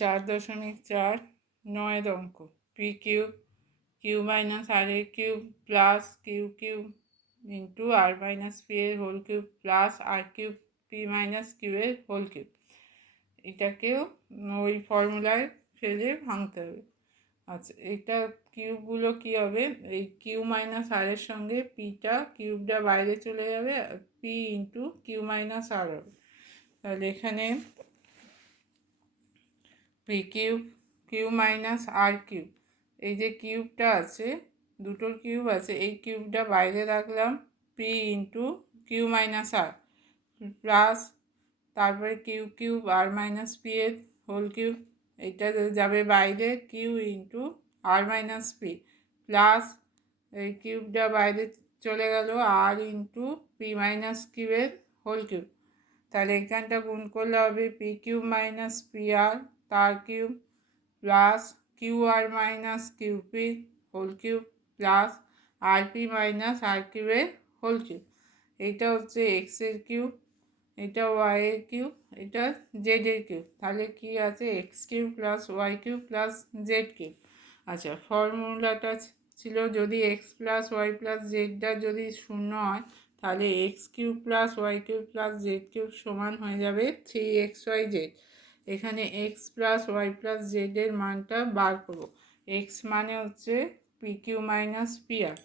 4.4 9 অঙ্ক P cube Q minus R এর cube plus Q cube into R minus P এর whole cube plus R cube P minus Q এর whole cube. এটাকেও ওই ফর্মুলায় ফেলে ভাঙতে হবে। আচ্ছা, এটা কিউবগুলো কী হবে, এই কিউ মাইনাস আর এর সঙ্গে পিটা কিউবটা বাইরে চলে যাবে, পি ইন্টু কিউ মাইনাস আর হবে। তাহলে এখানে P cube Q minus r cube, এই যে কিউবটা আছে, দুটোর কিউব আছে, এই কিউবটা বাইরে রাখলাম, P into Q minus R plus তারপরে Q cube R minus P এর হোল কিউব, এটা যাবে বাইরে, Q into R minus P plus এই কিউবটা বাইরে চলে গেল, R into P minus Q এর হোল কিউব। তাহলে এখানটা গুণ করলে হবে P cube minus P R তার কিউব প্লাস কিউ আর minus Q P whole cube plus R P minus R কিউবের হোল কিউব। এইটা হচ্ছে এক্সের কিউব, এটা ওয়াইয়ের কিউব, এটা জেডের কিউব। তাহলে কি আছে, x cube plus y cube plus z cube. আচ্ছা, ফর্মুলাটা ছিল যদি এক্স প্লাস ওয়াই প্লাস জেডটা যদি শূন্য হয়, তাহলে x cube plus y cube plus z cube সমান হয়ে যাবে 3xyz। এখানে এক্স প্লাস ওয়াই প্লাস জেডের মানটা বার করবো। এক্স মানে হচ্ছে p q minus P r,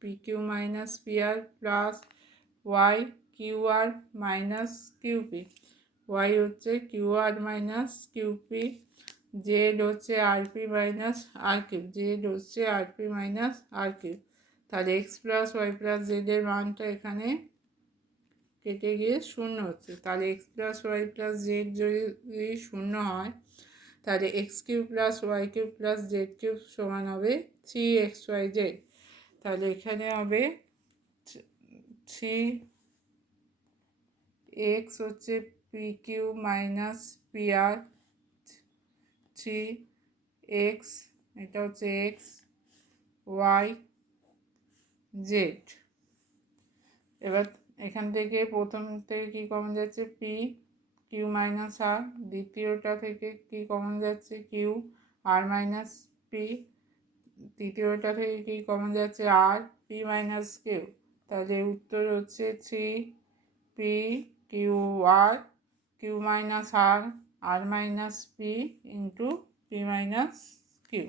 p q minus P r plus y q আর মাইনাস কিউপি, ওয়াই হচ্ছে কিউ আর মাইনাস কিউপি, জেড হচ্ছে r p minus r cube, z হচ্ছে আরপি মাইনাস আর কিউব। তাহলে এক্স প্লাস ওয়াই প্লাস জেডের মানটা এখানে কেটে গিয়ে শূন্য হচ্ছে। তাহলে x plus Y plus z যদি শূন্য হয়, তাহলে x cube plus y cube plus z cube সমান হবে 3xyz। তাহলে এখানে হবে 3x হচ্ছে p q minus P r, 3x এটা হচ্ছে এক্স ওয়াই জেড। এবার এখান থেকে প্রথম থেকে কি কমন যাচ্ছে, পি কিউ মাইনাস আর, দ্বিতীয়টা থেকে কি কমন যাচ্ছে, কিউ আর মাইনাস পি, তৃতীয়টা থেকে কি কমন যাচ্ছে, আর পি মাইনাস কিউ। তাহলে উত্তর হচ্ছে 3 P Q R Q minus R R minus P into P minus Q.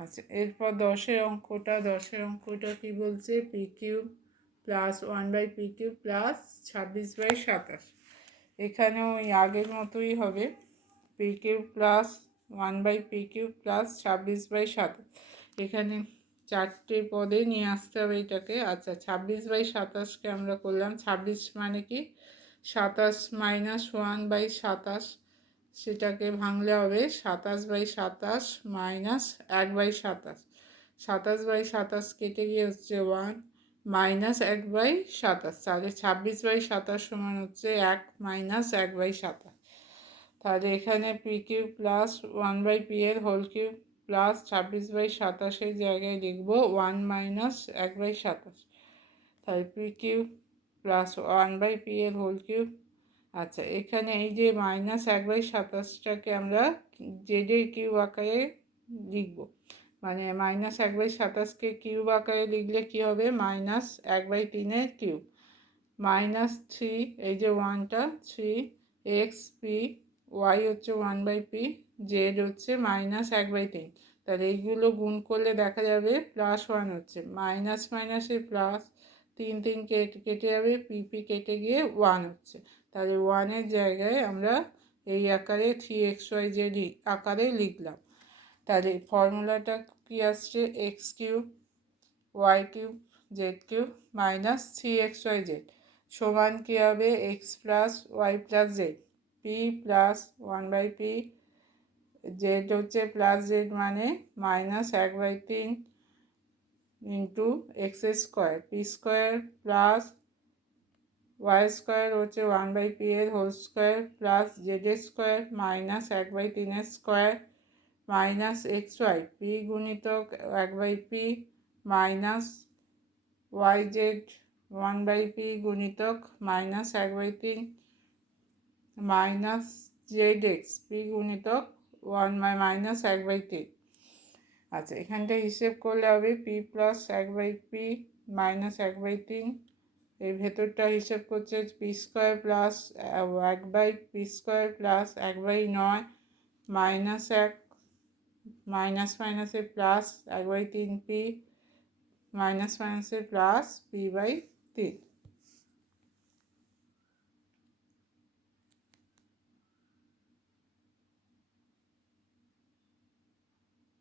আচ্ছা, এরপর দশের অঙ্কটা কি বলছে, পি কিউব প্লাস 1/পি কিউব প্লাস 26/27। এখানেও ওই আগের মতোই হবে, পি কিউব প্লাস 1/পি কিউব প্লাস 26/27। এখানে চারটে পদে নিয়ে আসতে হবে এটাকে। আচ্ছা, 26/27কে আমরা করলাম, 26 মানে কি 27 মাইনাস 1/27, সেটাকে ভাঙলে হবে 27/27 মাইনাস 1/27। 27/27 কেটে গিয়ে হচ্ছে 1 মাইনাস 1/27। তাহলে 26/27 সমান হচ্ছে 1 মাইনাস 1/27। তাহলে এখানে পি কিউব প্লাস 1/পি এর হোল কিউব প্লাস 26/27 জায়গায় লিখব 1 মাইনাস 1/27। তাহলে পি কিউব প্লাস 1/পি এর হোল কিউব। আচ্ছা, এখানে এই যে মাইনাস 1/27টাকে আমরা জেডের কিউব আকারে লিখব, মানে মাইনাস 1/27কে কিউব আকারে লিখলে কি হবে, মাইনাস 1/3 কিউব মাইনাস 3, এই যে 1টা 3x পি, ওয়াই হচ্ছে 1/পি, জেড হচ্ছে মাইনাস 1/3। তাহলে এইগুলো গুণ করলে দেখা যাবে প্লাস 1 হচ্ছে, মাইনাস মাইনাসে প্লাস, 3 3 কেটে যাবে, পিপি কেটে গিয়ে 1 হচ্ছে। তাহলে 1-এর জায়গায় আমরা এই আকারে 3xyz আকারে লিখলাম। তাহলে ফর্মুলাটা কি আসছে, X cube Y cube Z cube minus 3xyz সমান কী হবে, X plus Y plus Z, P plus 1/পি, জেড হচ্ছে প্লাস জেড মানে minus 1/3 into X square, P square plus Y square হচ্ছে 1/পি এর whole square plus Z square minus 1/3 square minus X Y, P গুণিতক 1/পি মাইনাস ওয়াই জেড 1/পি গুণিতক minus 1/3 minus Z X P গুণিতক 1/-1/3। আচ্ছা, এখানটা হিসেব করলে হবে পি প্লাস 1/p মাইনাস 1/3। এই ভেতরটা হিসেব করছে P square plus 1/p² plus 1/9 minus 1 minus মাইনাসে প্লাস 1/3p মাইনাস মাইনাসে প্লাস p/3।